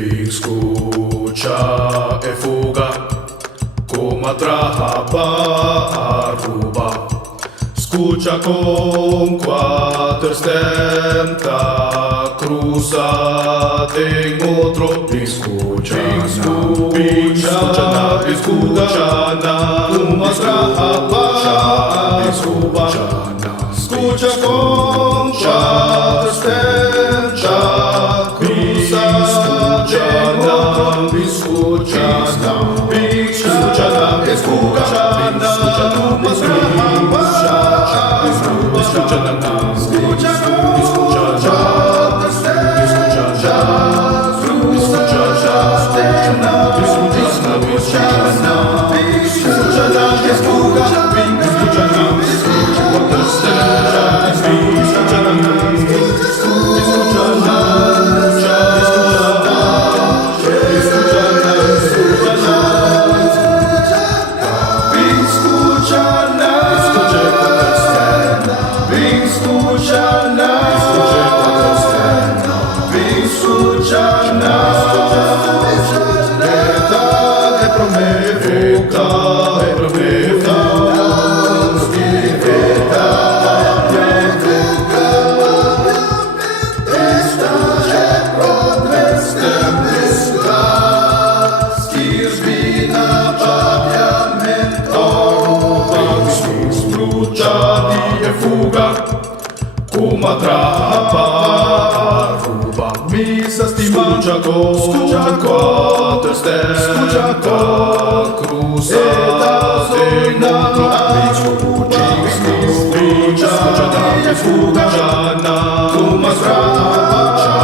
Escucha e fuga, como atrapa Aruba. Escucha con cuatro stenta cruzada en otro. Escucha, como atrapa Aruba. Escucha con cuatro stenta como atrapa Aruba. Misa escucha con escucha cruzada en otro. Escucha como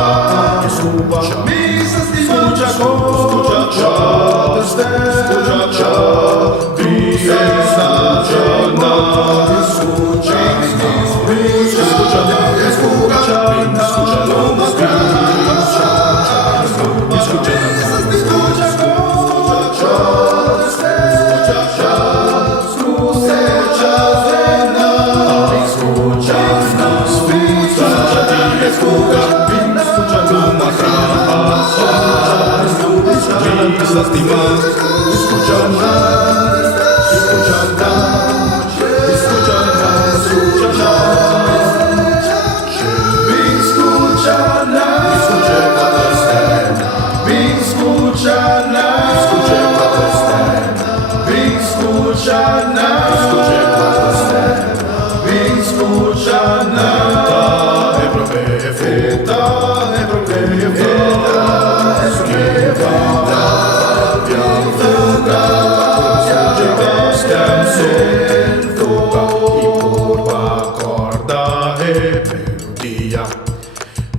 atrapa Aruba. Misa escucha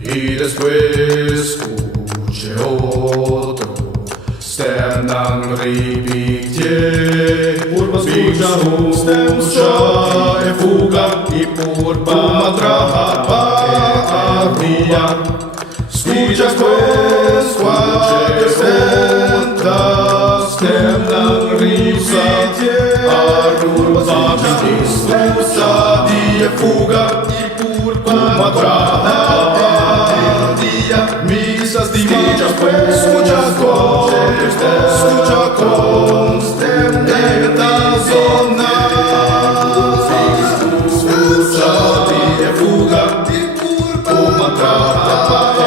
y después escuche otro stenang ripiktie. Purba escucha e fuga y purba atrapa avia. Escucha pues cuatro stenang ripiktie. Aruba escucha e fuga y purba atrapa. Escucha con esta zona. Escucha e fuga como atrapa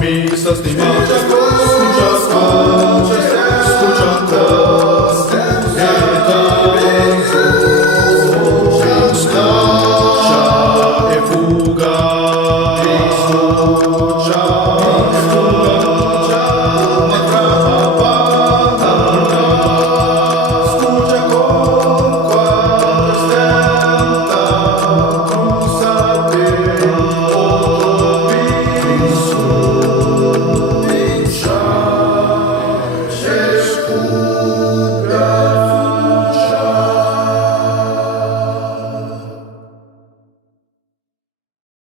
mis estimados. Escucha con esta e fuga.